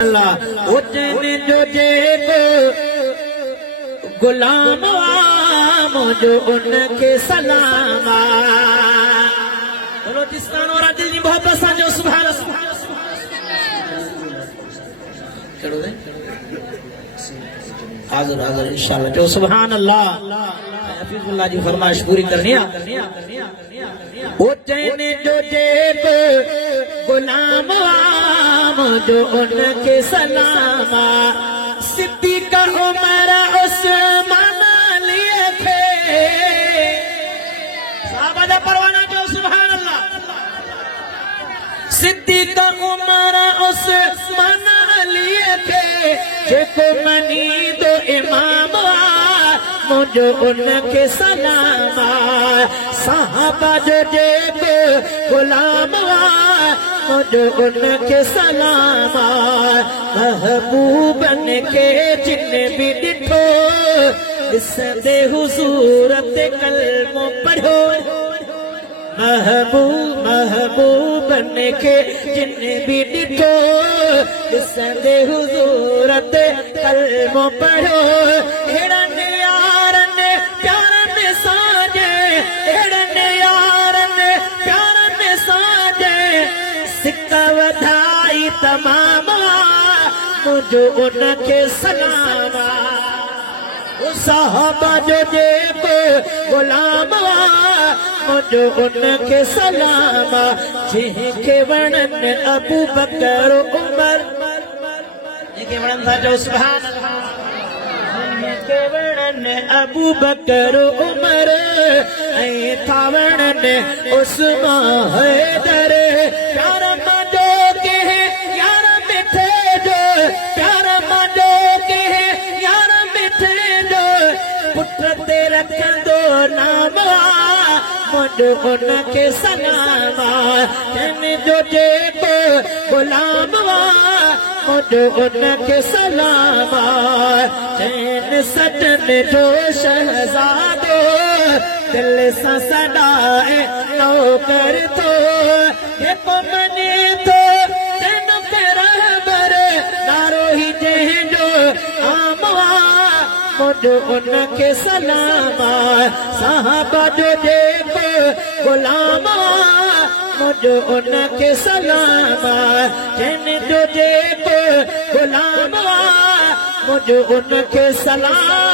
उजन जो जेको गुलाम मुझो उनके सलाम बलोचिस्तान और दिल जी मोहब्बत सां सुभान हाज़िर हाज़िर इंशाअल्लाह जो सुभान अल्लाह हफीजुल्लाह जी फरमाइश पूरी करनी है उजन जो जेको गुलाम जो उनके सलाम सिद्दीक़ उमर उस्मान लिए थे साहबा दा परवाना जो सुभान अल्लाह सिद्दीक़ उमर उस्मान लिए थे जेको मनी दो इमाम मुझो उनके सलाम साहबा जो जेको गुलाम मुझो उनके सलाम महबूबन के जिन भी डिठो इसदे हुजूर ते कलमो पढ़ो महबूबन के जिन भी डिठो इसदे हुजूर ते कलमो पढ़ो हेड़न यारन प्यारन साजे हेड़न यारन प्यारन साजे सिक्का वधाई तमाम मुझो उनके सलाम साहबा जो जेको गुलाम मुझो उनके सलाम जिनके वणन अबू बकर उमर जिनके वणन था जो सुभान अल्लाह जिनके वणन अबू बकर उमर ऐ था वणन उस्मान हैदर प्यार मांजो के यार मिठे जो प्यार मांजो के यार मिठे जो पुत्र ते रखंदो नाम मुझो उनके सलाम जिन जो जेको गुलाम मुझो उनके सलाम जिन सजन जो शहजादो दिल सां सदाए नौकर थो जेको मने थो जिन पे रहबर नारो ही जंहिंजो आम मुझो उनके सलाम साहबा जो जेको गुलाम मुझो उनके सलाम जिन जो जेको गुलाम मुझो उनके सलाम